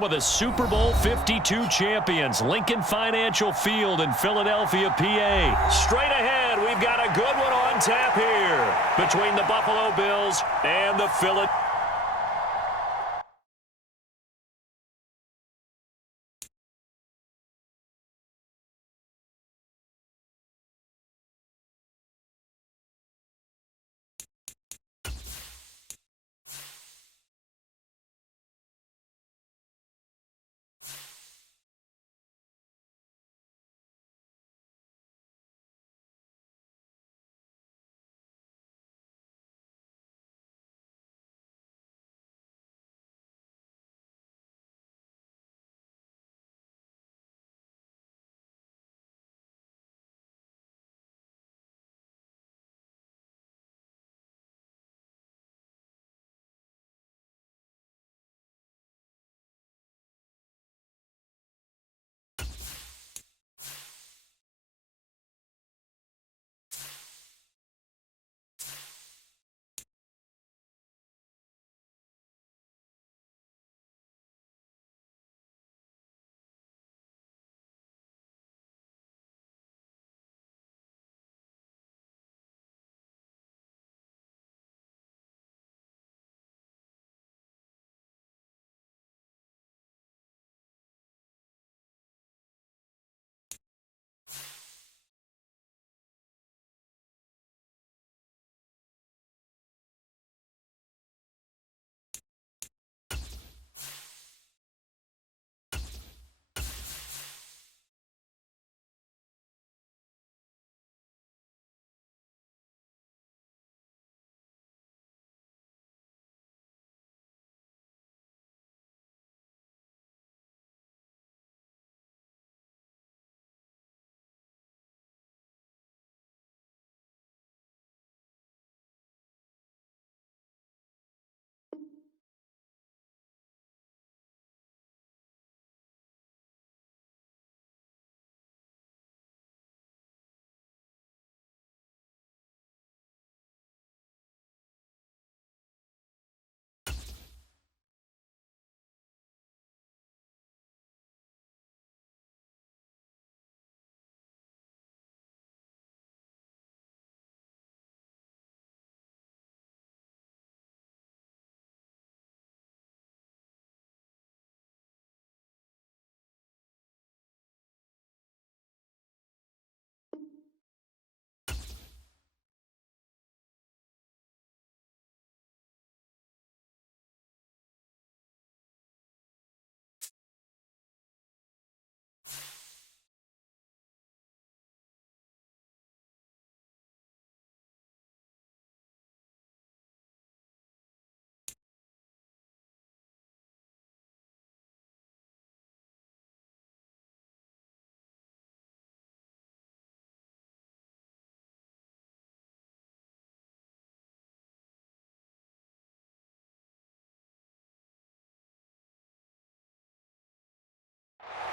With the Super Bowl 52 champions, Lincoln Financial Field in Philadelphia, PA. Straight ahead, we've got a good one on tap here between the Buffalo Bills and the Philadelphia.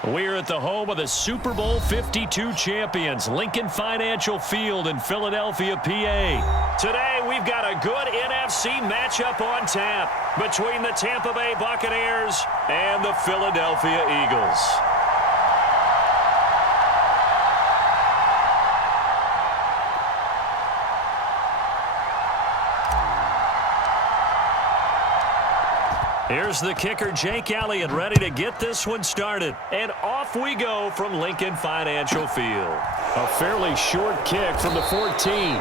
We're at the home of the Super Bowl 52 champions, Lincoln Financial Field in Philadelphia, PA. Today, we've got a good NFC matchup on tap between the Tampa Bay Buccaneers and the Philadelphia Eagles. Here's the kicker, Jake Elliott, ready to get this one started. And off we go from Lincoln Financial Field. A fairly short kick from the 14.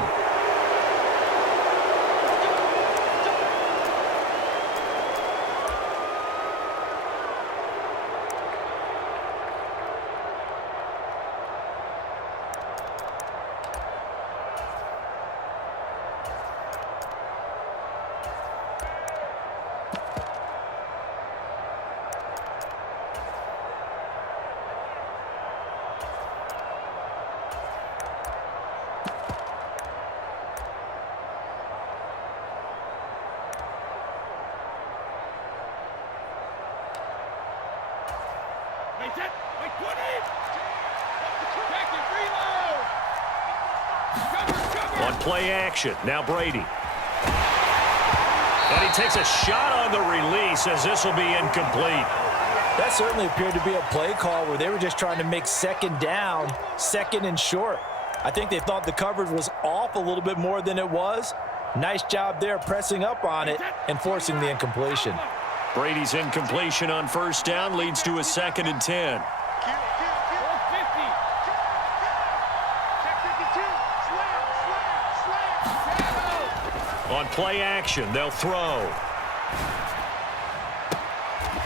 On play action, now Brady. And he takes a shot on the release as this will be incomplete. That certainly appeared to be a play call where they were just trying to make second down, second and short. I think they thought the coverage was off a little bit more than it was. Nice job there pressing up on it and forcing the incompletion. Brady's incompletion on first down leads to a 2nd and 10. On play action, they'll throw.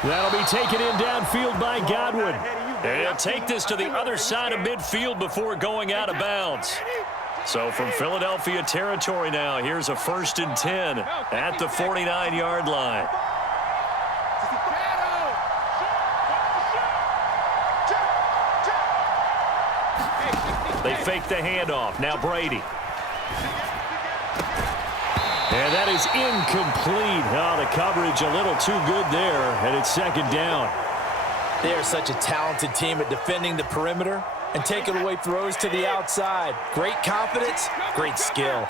That'll be taken in downfield by Godwin. And he'll take this to the other side of midfield before going out of bounds. So from Philadelphia territory now, here's a 1st and 10 at the 49-yard line. They fake the handoff. Now Brady. And that is incomplete. Oh, the coverage a little too good there, and it's 2nd down. They are such a talented team at defending the perimeter and taking away throws to the outside. Great confidence, great skill.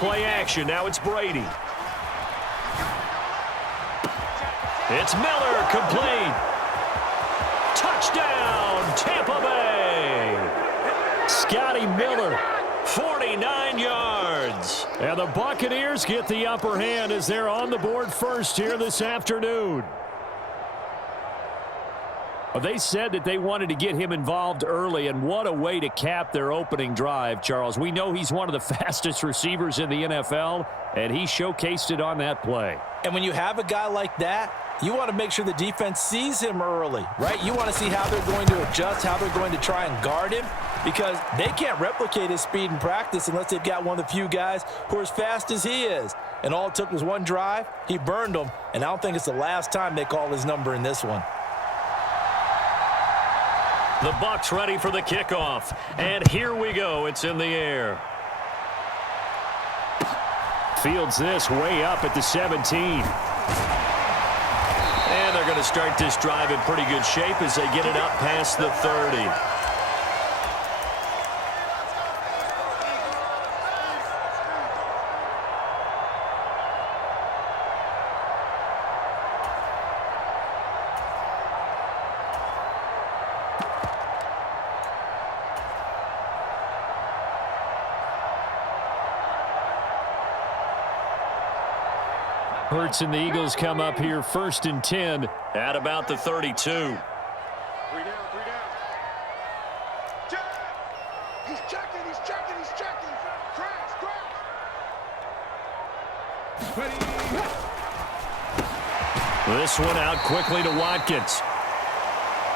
Play action. Now it's Brady. It's Miller, complete. Touchdown, Tampa Bay. Scotty Miller, 49 yards. And the Buccaneers get the upper hand as they're on the board first here this afternoon. Well, they said that they wanted to get him involved early, and what a way to cap their opening drive, Charles. We know he's one of the fastest receivers in the NFL, and he showcased it on that play. And when you have a guy like that, you want to make sure the defense sees him early, right? You want to see how they're going to adjust, how they're going to try and guard him, because they can't replicate his speed in practice unless they've got one of the few guys who are as fast as he is. And all it took was one drive. He burned them, and I don't think it's the last time they call his number in this one. The Bucs ready for the kickoff, and here we go. It's in the air. Fields this way up at the 17. And they're going to start this drive in pretty good shape as they get it up past the 30. Hurts and the Eagles come up here 1st and 10 at about the 32. 3 down, 3 down. Check. He's checking, he's checking, he's checking. Crash, crash. This one out quickly to Watkins.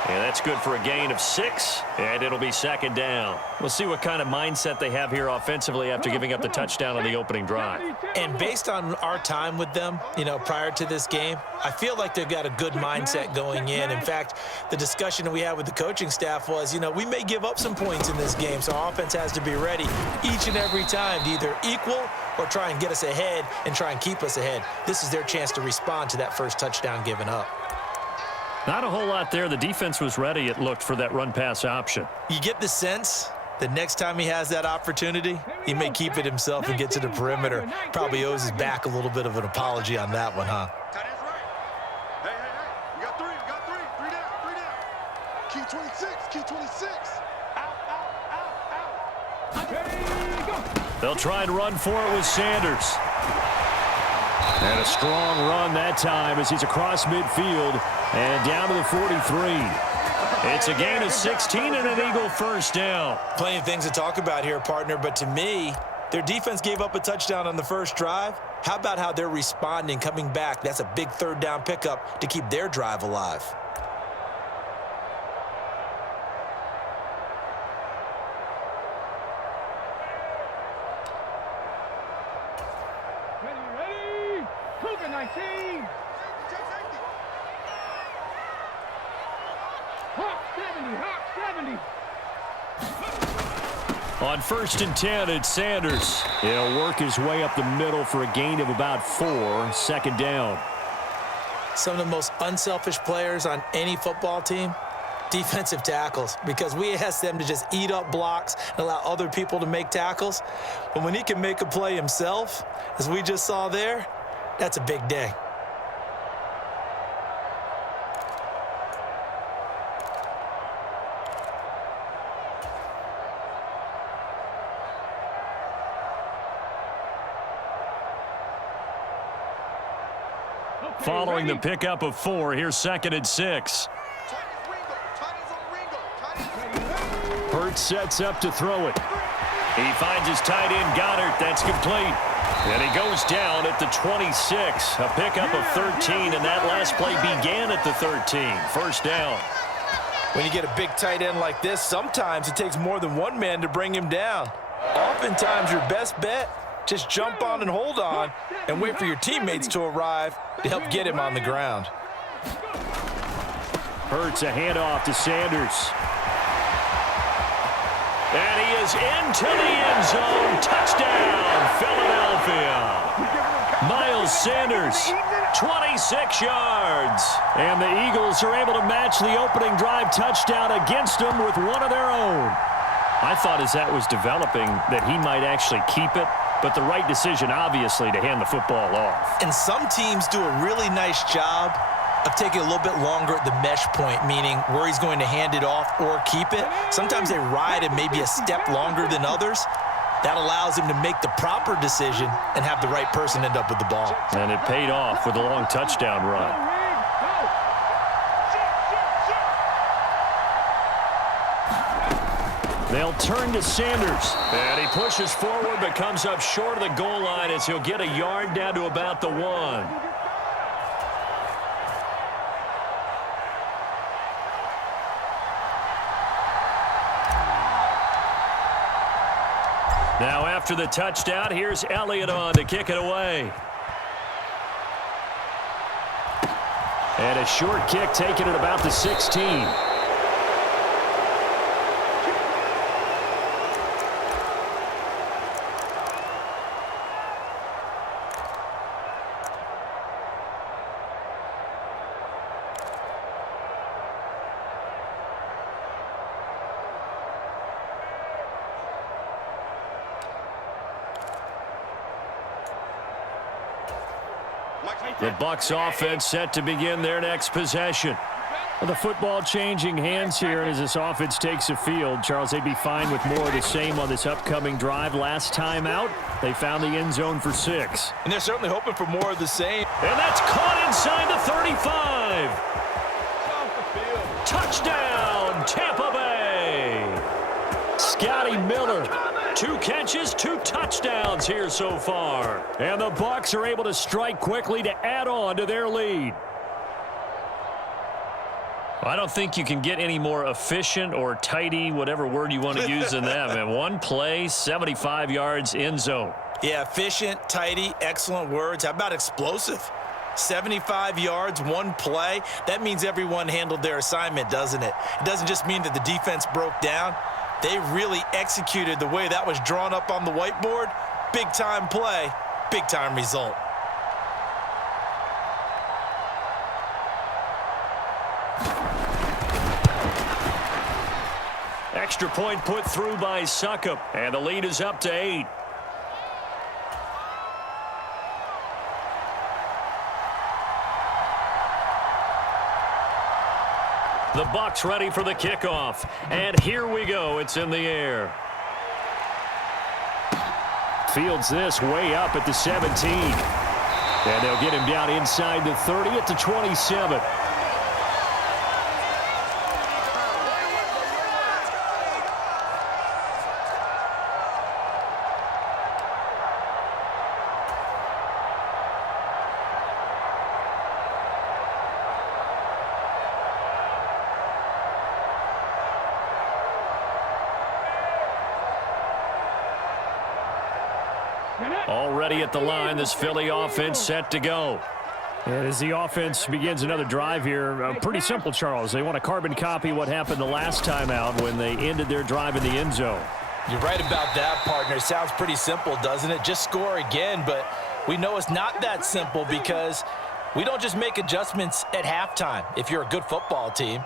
And that's good for a gain of 6, and it'll be 2nd down. We'll see what kind of mindset they have here offensively after giving up the touchdown on the opening drive. And based on our time with them, prior to this game, I feel like they've got a good mindset going in. In fact, the discussion that we had with the coaching staff was, we may give up some points in this game, so our offense has to be ready each and every time to either equal or try and get us ahead and try and keep us ahead. This is their chance to respond to that first touchdown given up. Not a whole lot there. The defense was ready, it looked, for that run-pass option. You get the sense that next time he has that opportunity, he may keep it himself and get to the perimeter. Probably owes his back a little bit of an apology on that one, huh? Tight end's right. Hey. We got 3, we got 3. 3 down, 3 down. Key 26, key 26. Out. They'll try and run for it with Sanders. And a strong run that time as he's across midfield and down to the 43. It's a gain of 16 and an Eagle first down. Plenty of things to talk about here, partner, but to me, their defense gave up a touchdown on the first drive. How about how they're responding, coming back? That's a big 3rd down pickup to keep their drive alive. Ready. Cougar 19. Hawk 70. On 1st and 10, it's Sanders. He'll work his way up the middle for a gain of about 4, 2nd down. Some of the most unselfish players on any football team defensive tackles, because we ask them to just eat up blocks and allow other people to make tackles. But when he can make a play himself, as we just saw there, that's a big day. Following the pickup of 4, here's 2nd and 6. Hurts sets up to throw it. He finds his tight end, Goddard. That's complete. And he goes down at the 26. A pickup of 13, and that last play began at the 13. First down. When you get a big tight end like this, sometimes it takes more than one man to bring him down. Oftentimes, your best bet, just jump on and hold on and wait for your teammates to arrive to help get him on the ground. Hurts a handoff to Sanders. And he is into the end zone. Touchdown, Philadelphia. Miles Sanders, 26 yards. And the Eagles are able to match the opening drive touchdown against them with one of their own. I thought as that was developing that he might actually keep it, but the right decision, obviously, to hand the football off. And some teams do a really nice job of taking a little bit longer at the mesh point, meaning where he's going to hand it off or keep it. Sometimes they ride it maybe a step longer than others. That allows him to make the proper decision and have the right person end up with the ball. And it paid off with a long touchdown run. They'll turn to Sanders. And he pushes forward but comes up short of the goal line as he'll get a yard down to about the 1. Now after the touchdown, here's Elliott on to kick it away. And a short kick taken at about the 16. The Bucs offense set to begin their next possession. Well, the football changing hands here as this offense takes the field. Charles, they'd be fine with more of the same on this upcoming drive. Last time out, they found the end zone for 6. And they're certainly hoping for more of the same. And that's caught inside the 35. Touchdown, Tampa Bay. Scotty Miller. 2 catches, 2 touchdowns here so far. And the Bucs are able to strike quickly to add on to their lead. I don't think you can get any more efficient or tidy, whatever word you want to use than that. And one play, 75 yards, end zone. Yeah, efficient, tidy, excellent words. How about explosive? 75 yards, one play. That means everyone handled their assignment, doesn't it? It doesn't just mean that the defense broke down. They really executed the way that was drawn up on the whiteboard. Big-time play, big-time result. Extra point put through by Succop, and the lead is up to 8. The Bucs ready for the kickoff. And here we go. It's in the air. Fields this way up at the 17. And they'll get him down inside the 30 at the 27. Already at the line, this Philly offense set to go. And as the offense begins another drive here, pretty simple, Charles. They want to carbon copy what happened the last time out when they ended their drive in the end zone. You're right about that, partner. Sounds pretty simple, doesn't it? Just score again, but we know it's not that simple because we don't just make adjustments at halftime if you're a good football team.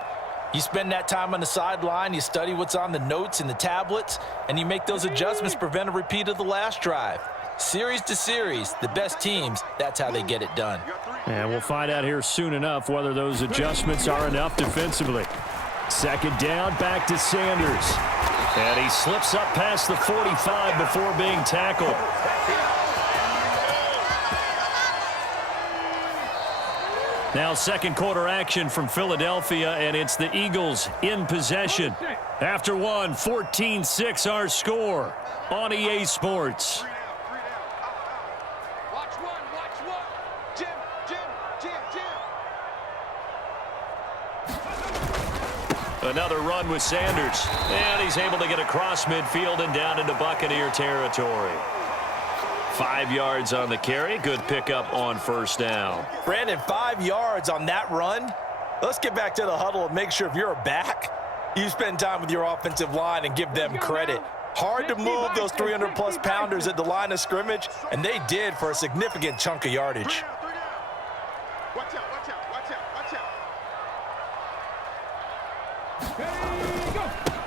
You spend that time on the sideline, you study what's on the notes and the tablets, and you make those adjustments to prevent a repeat of the last drive. Series to series, the best teams, that's how they get it done. And we'll find out here soon enough whether those adjustments are enough defensively. Second down, back to Sanders. And he slips up past the 45 before being tackled. Now second quarter action from Philadelphia, and it's the Eagles in possession. After one, 14-6 our score on EA Sports. Watch one. Jim. Another run with Sanders. And he's able to get across midfield and down into Buccaneer territory. 5 yards on the carry. Good pickup on first down. Brandon, 5 yards on that run. Let's get back to the huddle and make sure if you're a back, you spend time with your offensive line and give them credit. Hard to move those 300-plus pounders at the line of scrimmage, and they did for a significant chunk of yardage. Watch out.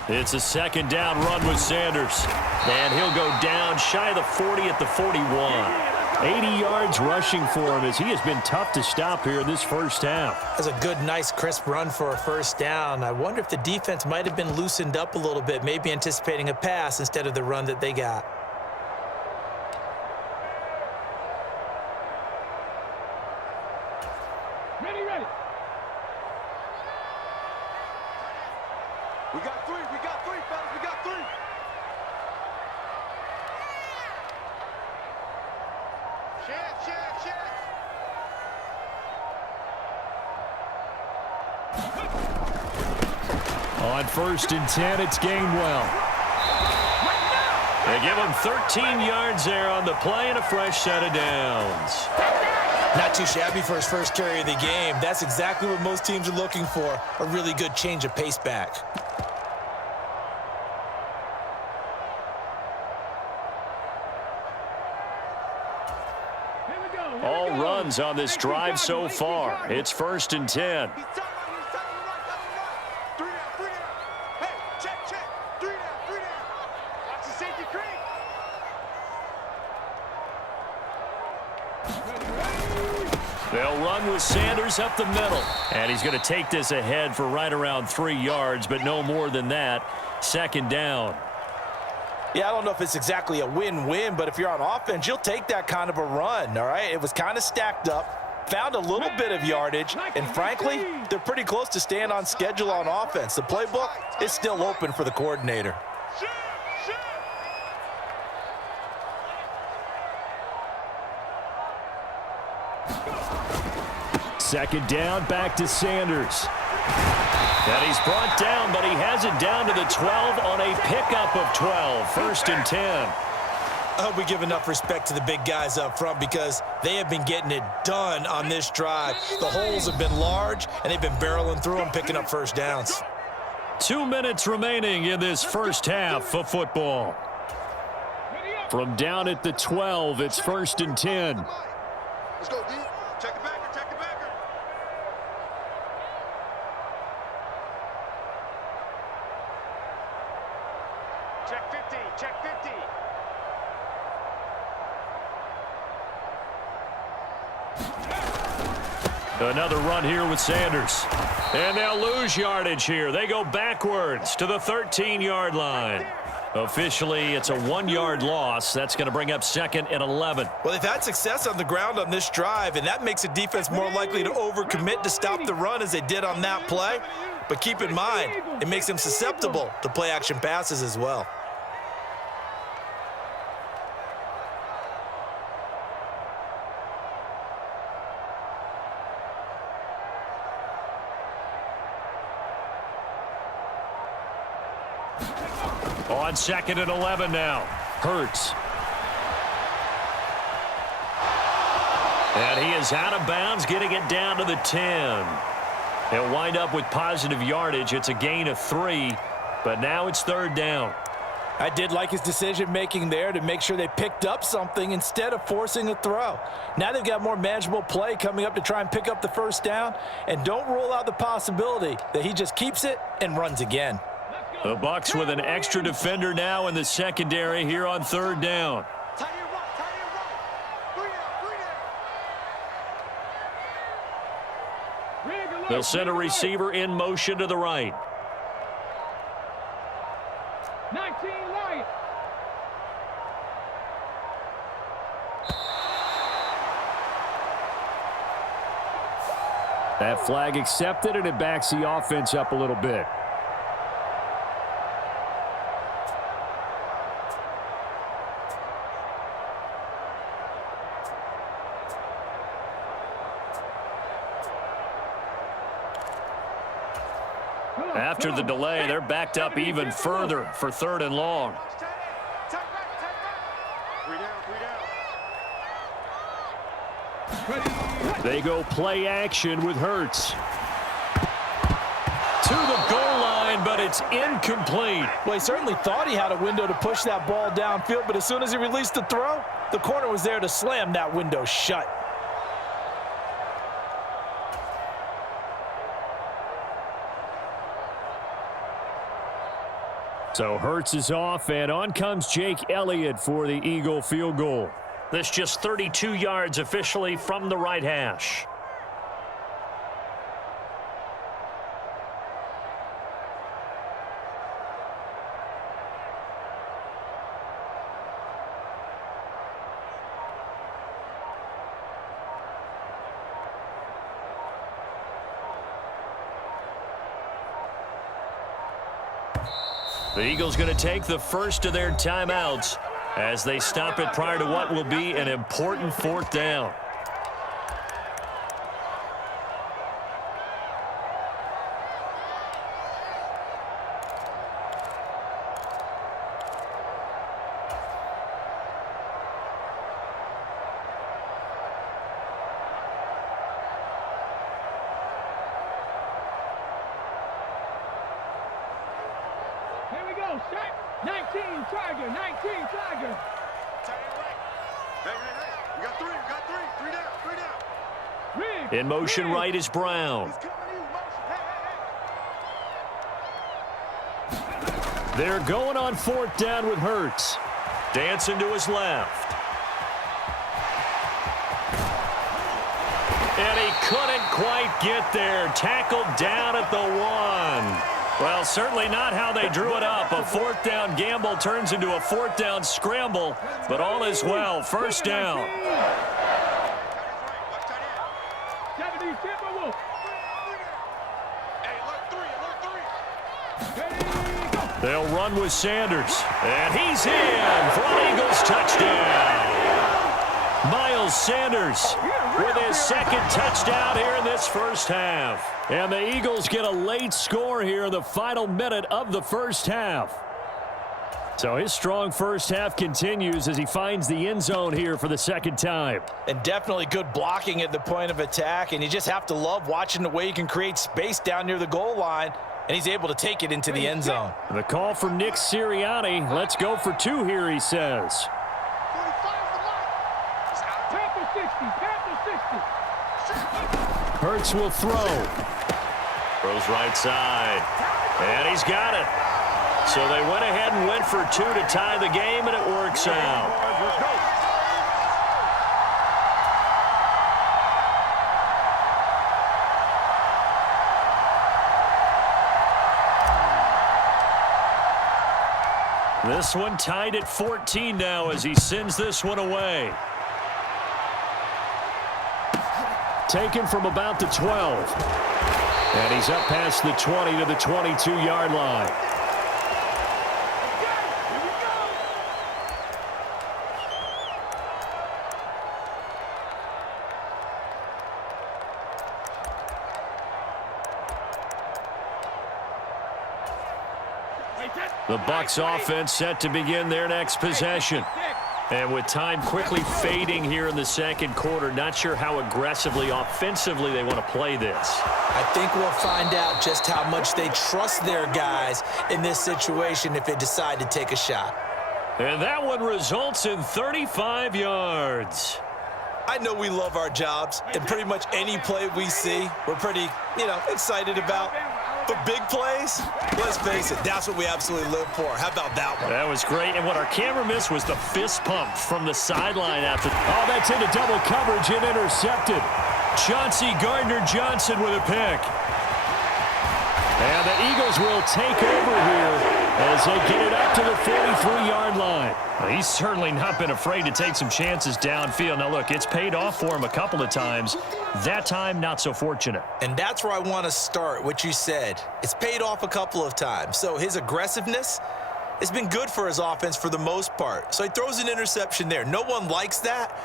It's a second down run with Sanders. And he'll go down shy of the 40 at the 41. 80 yards rushing for him as he has been tough to stop here in this first half. That's a good, nice, crisp run for a first down. I wonder if the defense might have been loosened up a little bit, maybe anticipating a pass instead of the run that they got. Ready. We got three, fellas. We got three. Shit. On first and 10, it's Gainwell. They give him 13 yards there on the play and a fresh set of downs. Not too shabby for his first carry of the game. That's exactly what most teams are looking for, a really good change of pace back. All runs on this drive so far. It's first and 10. He's tight right. 3 down. Hey, check. 3 down. Watch the safety creep. They'll run with Sanders up the middle. And he's going to take this ahead for right around 3 yards, but no more than that. Second down. Yeah, I don't know if it's exactly a win-win, but if you're on offense, you'll take that kind of a run, all right? It was kind of stacked up, found a little bit of yardage, and frankly, they're pretty close to staying on schedule on offense. The playbook is still open for the coordinator. Second down, back to Sanders. And he's brought down, but he has it down to the 12 on a pickup of 12. First and 10. I hope we give enough respect to the big guys up front because they have been getting it done on this drive. The holes have been large, and they've been barreling through them, picking up first downs. 2 minutes remaining in this first half of football. From down at the 12, it's first and 10. Let's go, D. Check the backer. Check 50. Another run here with Sanders. And they'll lose yardage here. They go backwards to the 13-yard line. Officially, it's a 1-yard loss. That's going to bring up second and 11. Well, they've had success on the ground on this drive, and that makes a defense more likely to overcommit to stop the run as they did on that play. But keep in mind, it makes them susceptible to play-action passes as well. On second and 11 now. Hurts. And he is out of bounds, getting it down to the 10. He'll wind up with positive yardage. It's a gain of 3, but now it's third down. I did like his decision-making there to make sure they picked up something instead of forcing a throw. Now they've got more manageable play coming up to try and pick up the first down, and don't rule out the possibility that he just keeps it and runs again. The Bucs with an extra defender now in the secondary here on third down. Tight end right, tight end right. 3 down, 3 down. They'll send a receiver in motion to the right. 19 right. That flag accepted, and it backs the offense up a little bit. After the delay, they're backed up even further for third and long. Tight right, tight right. 3 down, 3 down. They go play action with Hurts. To the goal line, but it's incomplete. Well, he certainly thought he had a window to push that ball downfield, but as soon as he released the throw, the corner was there to slam that window shut. So Hurts is off, and on comes Jake Elliott for the Eagle field goal. This just 32 yards officially from the right hash. The Eagles going to take the first of their timeouts as they stop it prior to what will be an important fourth down. Here we go, set. 19 Tiger, 19 Tiger. Tight end right. Hey. We got 3, 3 down, 3 down. In motion right is Brown. He's coming to you, motion. Hey. They're going on fourth down with Hurts. Dancing to his left. And he couldn't quite get there. Tackled down at the 1. Well, certainly not how they drew it up. A fourth down gamble turns into a fourth down scramble, but all is well. First down. They'll run with Sanders, and he's in for an Eagles touchdown. Miles Sanders with his second touchdown here in this first half. And the Eagles get a late score here in the final minute of the first half. So his strong first half continues as he finds the end zone here for the second time. And definitely good blocking at the point of attack, and you just have to love watching the way he can create space down near the goal line, and he's able to take it into the end zone. The call from Nick Sirianni. Let's go for 2 here, he says. 45 the mark. Panther 60, Panther 60. Hurts will throw. Throws right side. And he's got it. So they went ahead and went for 2 to tie the game, and it works out. This one tied at 14 now as he sends this one away. Taken from about the 12. And he's up past the 20 to the 22-yard line. The Bucs offense set to begin their next possession. And with time quickly fading here in the second quarter, not sure how aggressively, offensively they want to play this. I think we'll find out just how much they trust their guys in this situation if they decide to take a shot. And that one results in 35 yards. I know we love our jobs, and pretty much any play we see, we're pretty, excited about. But big plays, let's face it, that's what we absolutely live for. How about that one? That was great, and what our camera missed was the fist pump from the sideline after. Oh, that's into double coverage and intercepted. Chauncey Gardner-Johnson with a pick. And the Eagles will take over here as they get it up to the 43-yard line. Well, he's certainly not been afraid to take some chances downfield. Now, look, it's paid off for him a couple of times. That time, not so fortunate. And that's where I want to start, what you said. It's paid off a couple of times. So his aggressiveness has been good for his offense for the most part. So he throws an interception there. No one likes that,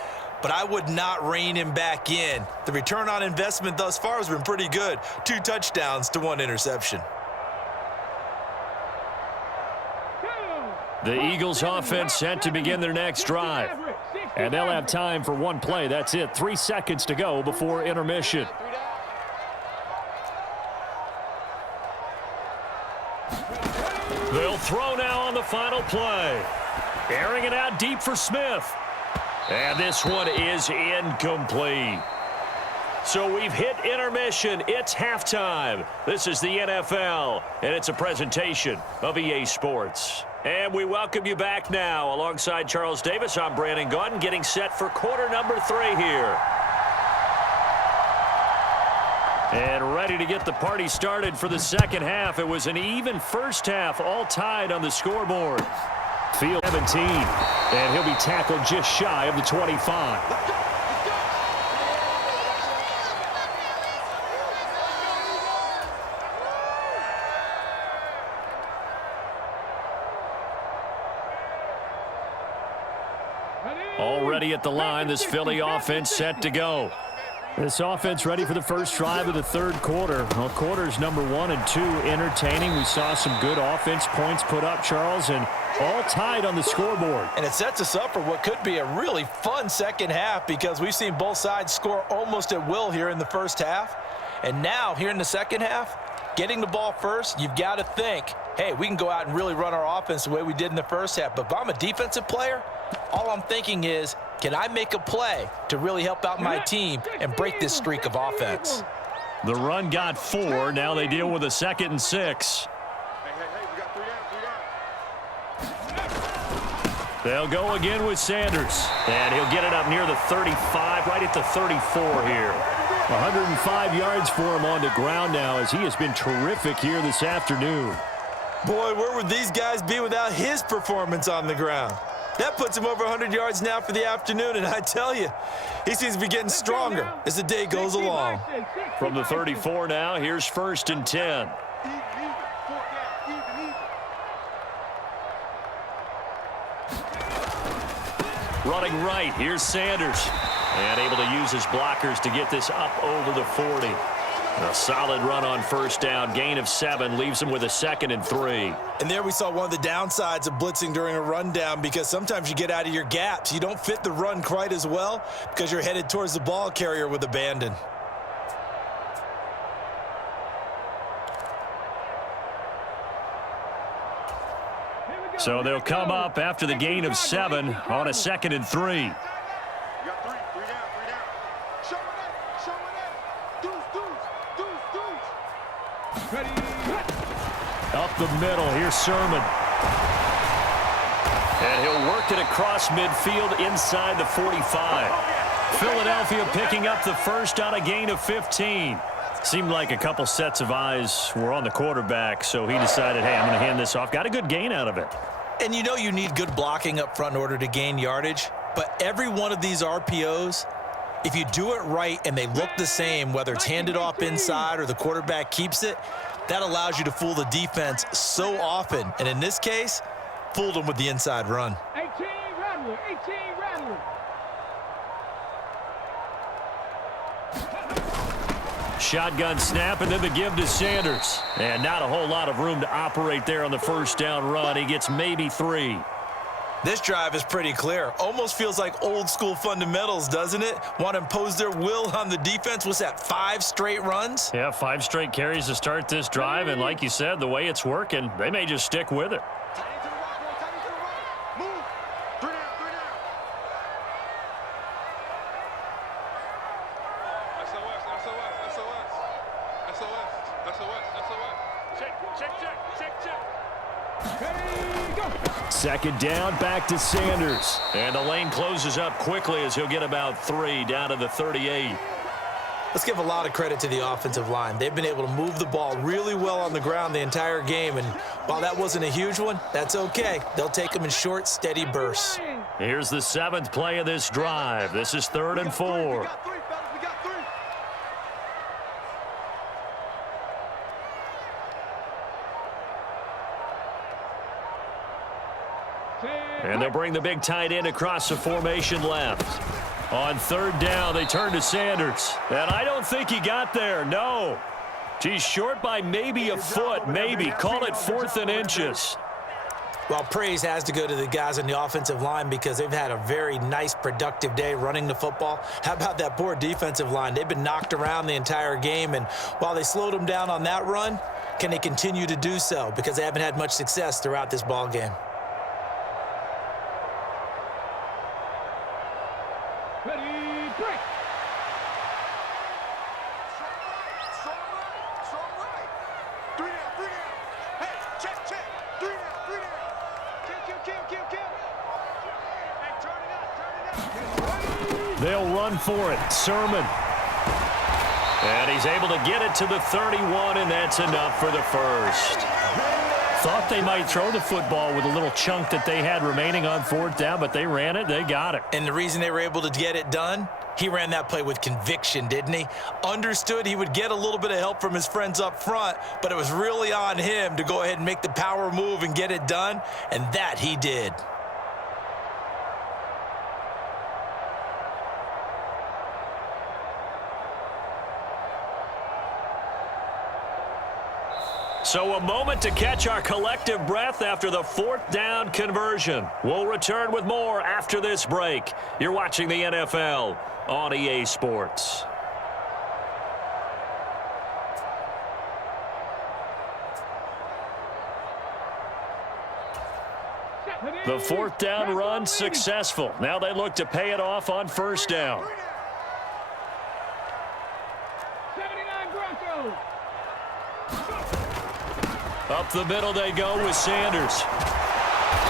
but I would not rein him back in. The return on investment thus far has been pretty good. 2 touchdowns to 1 interception. The Eagles offense set to begin their next drive. And they'll have time for one play. That's it. 3 seconds to go before intermission. They'll throw now on the final play. Airing it out deep for Smith. And this one is incomplete. So we've hit intermission. It's halftime. This is the NFL, and it's a presentation of EA Sports. And we welcome you back now. Alongside Charles Davis, I'm Brandon Gaudin, getting set for quarter number 3 here. And ready to get the party started for the second half. It was an even first half, all tied on the scoreboard. Field 17, and he'll be tackled just shy of the 25. Already at the line, this Philly offense set to go. This offense ready for the first drive of the third quarter. Well, quarters number 1 and 2 entertaining. We saw some good offense points put up, Charles, and all tied on the scoreboard. And it sets us up for what could be a really fun second half because we've seen both sides score almost at will here in the first half. And now, here in the second half, getting the ball first, you've got to think, hey, we can go out and really run our offense the way we did in the first half. But if I'm a defensive player, all I'm thinking is, can I make a play to really help out my team and break this streak of offense? The run got 4. Now they deal with a 2nd and 6. They'll go again with Sanders. And he'll get it up near the 35, right at the 34 here. 105 yards for him on the ground now as he has been terrific here this afternoon. Boy, where would these guys be without his performance on the ground? That puts him over 100 yards now for the afternoon, and I tell you, he seems to be getting stronger as the day goes along. From the 34 now, here's 1st and 10. Running right, here's Sanders. And able to use his blockers to get this up over the 40. A solid run on first down. Gain of 7 leaves him with a 2nd and 3. And there we saw one of the downsides of blitzing during a rundown because sometimes you get out of your gaps. You don't fit the run quite as well because you're headed towards the ball carrier with abandon. So they'll come up after the gain of 7 on a 2nd and 3. Up the middle, here's Sermon. And he'll work it across midfield inside the 45. Philadelphia picking up the first on a gain of 15. Seemed like a couple sets of eyes were on the quarterback, so he decided, hey, I'm going to hand this off. Got a good gain out of it. And you know you need good blocking up front in order to gain yardage, but every one of these RPOs, if you do it right and they look the same, whether it's handed off inside or the quarterback keeps it, that allows you to fool the defense so often. And in this case, fooled them with the inside run. 18 Rattler, 18 Rattler. Shotgun snap and then the give to Sanders. And not a whole lot of room to operate there on the first down run. He gets maybe 3. This drive is pretty clear. Almost feels like old school fundamentals, doesn't it? Want to impose their will on the defense. What's that, 5 straight runs? Yeah, 5 straight carries to start this drive, and like you said, the way it's working, they may just stick with it. Second down, back to Sanders. And the lane closes up quickly as he'll get about 3 down to the 38. Let's give a lot of credit to the offensive line. They've been able to move the ball really well on the ground the entire game, and while that wasn't a huge one, that's okay. They'll take them in short, steady bursts. Here's the 7th play of this drive. This is 3rd and 4. And they'll bring the big tight end across the formation left. On 3rd down, they turn to Sanders. And I don't think he got there, no. He's short by maybe a foot, maybe. Call it 4th and inches. Well, praise has to go to the guys on the offensive line because they've had a very nice, productive day running the football. How about that poor defensive line? They've been knocked around the entire game, and while they slowed them down on that run, can they continue to do so? Because they haven't had much success throughout this ball game. They'll run for it. Sermon. And he's able to get it to the 31, and that's enough for the first. Thought they might throw the football with a little chunk that they had remaining on 4th down, but they ran it. They got it. And the reason they were able to get it done, he ran that play with conviction, didn't he? Understood he would get a little bit of help from his friends up front, but it was really on him to go ahead and make the power move and get it done, and that he did. So a moment to catch our collective breath after the 4th down conversion. We'll return with more after this break. You're watching the NFL on EA Sports. The 4th down run successful. Now they look to pay it off on 1st down. 79 Broncos. Up the middle they go with Sanders.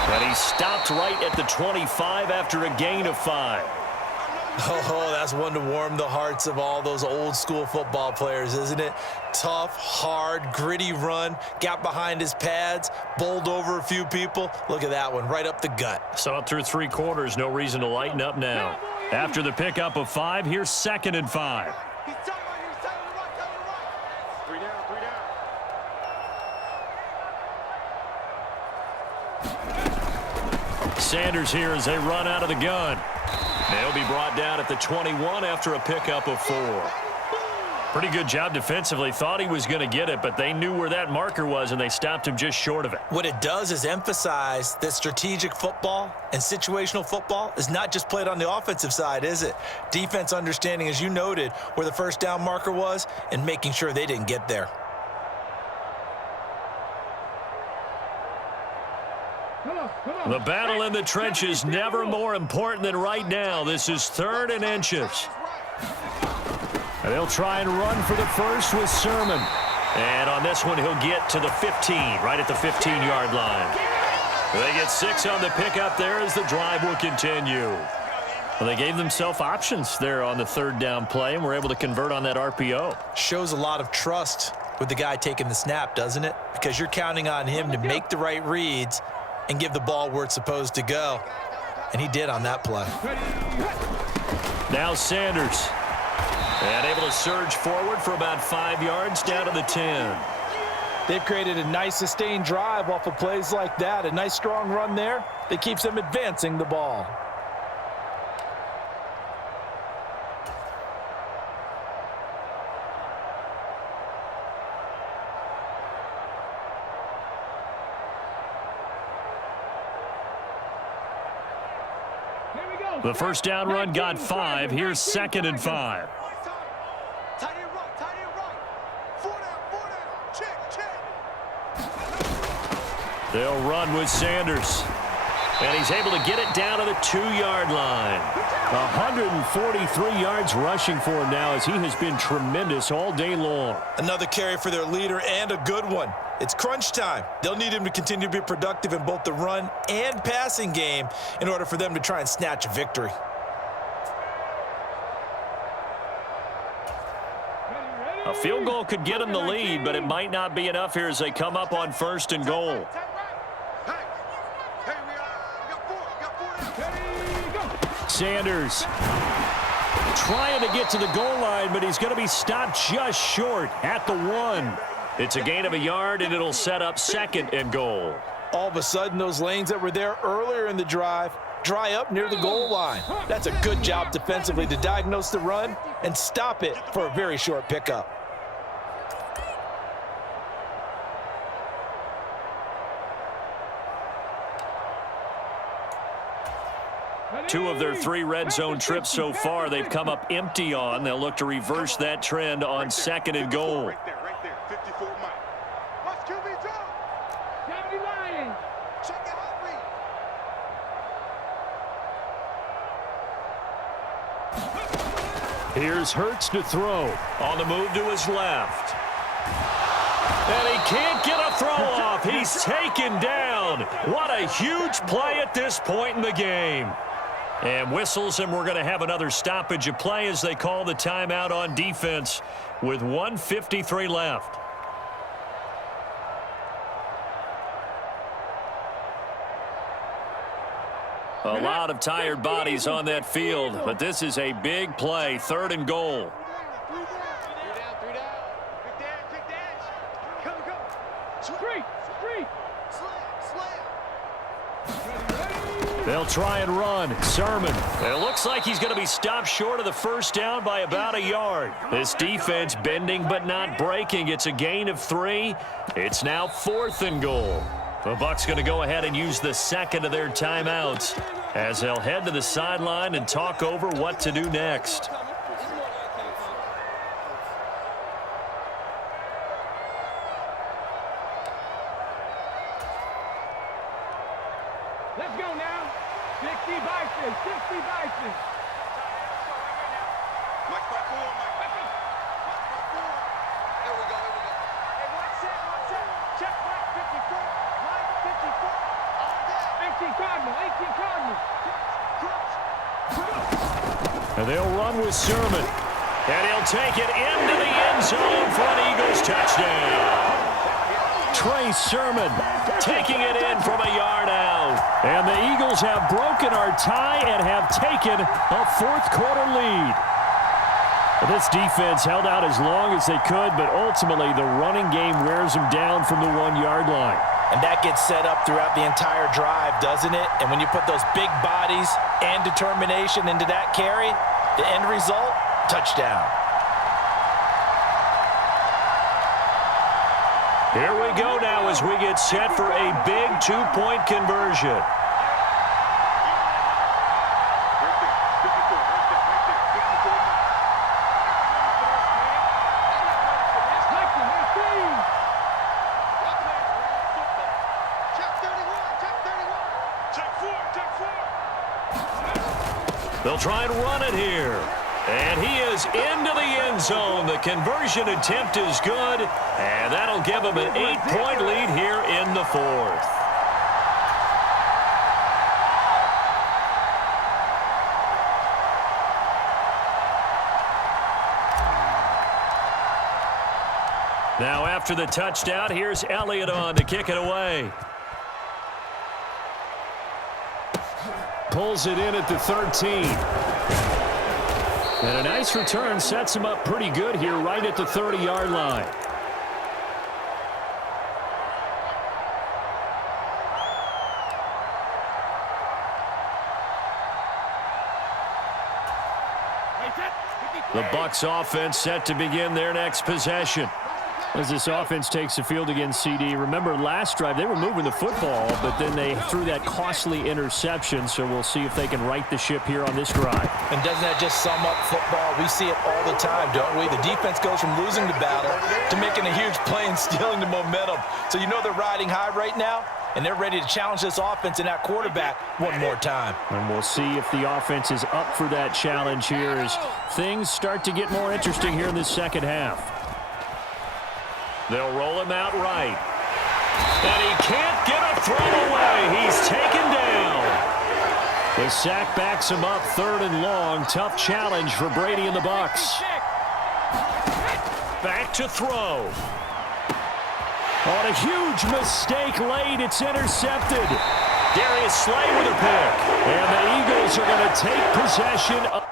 And he stopped right at the 25 after a gain of 5. Oh, that's one to warm the hearts of all those old school football players, isn't it? Tough, hard, gritty run, got behind his pads, bowled over a few people. Look at that one, right up the gut. Saw it through 3 quarters, no reason to lighten up now. After the pickup of 5, here's 2nd and 5. Sanders here as they run out of the gun. They'll be brought down at the 21 after a pickup of 4. Pretty good job defensively. Thought he was going to get it, but they knew where that marker was, and they stopped him just short of it. What it does is emphasize that strategic football and situational football is not just played on the offensive side, is it? Defense understanding, as you noted, where the 1st down marker was and making sure they didn't get there. The battle in the trenches never more important than right now. This is 3rd and inches. And they'll try and run for the first with Sermon. And on this one, he'll get to the 15, right at the 15-yard line. They get 6 on the pickup there as the drive will continue. Well, they gave themselves options there on the 3rd down play and were able to convert on that RPO. Shows a lot of trust with the guy taking the snap, doesn't it? Because you're counting on him to make the right reads and give the ball where it's supposed to go. And he did on that play. Now Sanders. And able to surge forward for about 5 yards down to the 10. They've created a nice sustained drive off of plays like that. A nice strong run there that keeps them advancing the ball. The first down run got 5. Here's 2nd and 5. Tight end right, tight end right. 4 down, check, check. They'll run with Sanders. And he's able to get it down to the 2-yard line. 143 yards rushing for him now as he has been tremendous all day long. Another carry for their leader and a good one. It's crunch time. They'll need him to continue to be productive in both the run and passing game in order for them to try and snatch a victory. A field goal could get them the lead, but it might not be enough here as they come up on 1st and goal. Sanders trying to get to the goal line, but he's going to be stopped just short at the 1. It's a gain of a yard, and it'll set up 2nd and goal. All of a sudden, those lanes that were there earlier in the drive dry up near the goal line. That's a good job defensively to diagnose the run and stop it for a very short pickup. Two of their 3 red zone trips so far, they've come up empty on. They'll look to reverse that trend on 2nd and goal. Right there, 54 Mike. Watch QB drop. Deputy Lion. Check the hot read. Here's Hurts to throw. On the move to his left. And he can't get a throw off. He's taken down. What a huge play at this point in the game. And whistles, and we're going to have another stoppage of play as they call the timeout on defense with 1:53 left. A lot of tired bodies on that field, but this is a big play, 3rd and goal. They'll try and run. Sermon. It looks like he's going to be stopped short of the 1st down by about a yard. This defense bending but not breaking. It's a gain of 3. It's now 4th and goal. The Bucs going to go ahead and use the 2nd of their timeouts as they'll head to the sideline and talk over what to do next. Let's go now. 60 Bison, 60 Bison. Mike by 4, Mike by 4. There we go, there we go. Hey, one set. Check Mike 54. Mike 54. All day. 18 Cardinal, 18 Cardinal. And they'll run with Sermon. And he'll take it into the end zone for an Eagles touchdown. Trey Sermon taking it in from a yard out. And the Eagles have broken our tie and have taken a 4th quarter lead. This defense held out as long as they could, but ultimately the running game wears them down from the 1-yard line. And that gets set up throughout the entire drive, doesn't it? And when you put those big bodies and determination into that carry, the end result, touchdown. Here we go now as we get set for a big 2-point conversion. They'll try and run it here. And he is into the end zone. The conversion attempt is good, and that'll give him an 8-point lead here in the 4th. Now after the touchdown, here's Elliott on to kick it away. Pulls it in at the 13. And a nice return sets him up pretty good here right at the 30-yard line. The Bucs offense set to begin their next possession. As this offense takes the field against CD, remember last drive they were moving the football, but then they threw that costly interception, so we'll see if they can right the ship here on this drive. And doesn't that just sum up football? We see it all the time, don't we? The defense goes from losing the battle to making a huge play and stealing the momentum. So you know they're riding high right now, and they're ready to challenge this offense and that quarterback one more time. And we'll see if the offense is up for that challenge here as things start to get more interesting here in the second half. They'll roll him out right. And he can't get a throw away. He's taken down. The sack backs him up 3rd and long. Tough challenge for Brady and the Bucs. Back to throw. On a huge mistake late, it's intercepted. Darius Slay with a pick. And the Eagles are going to take possession of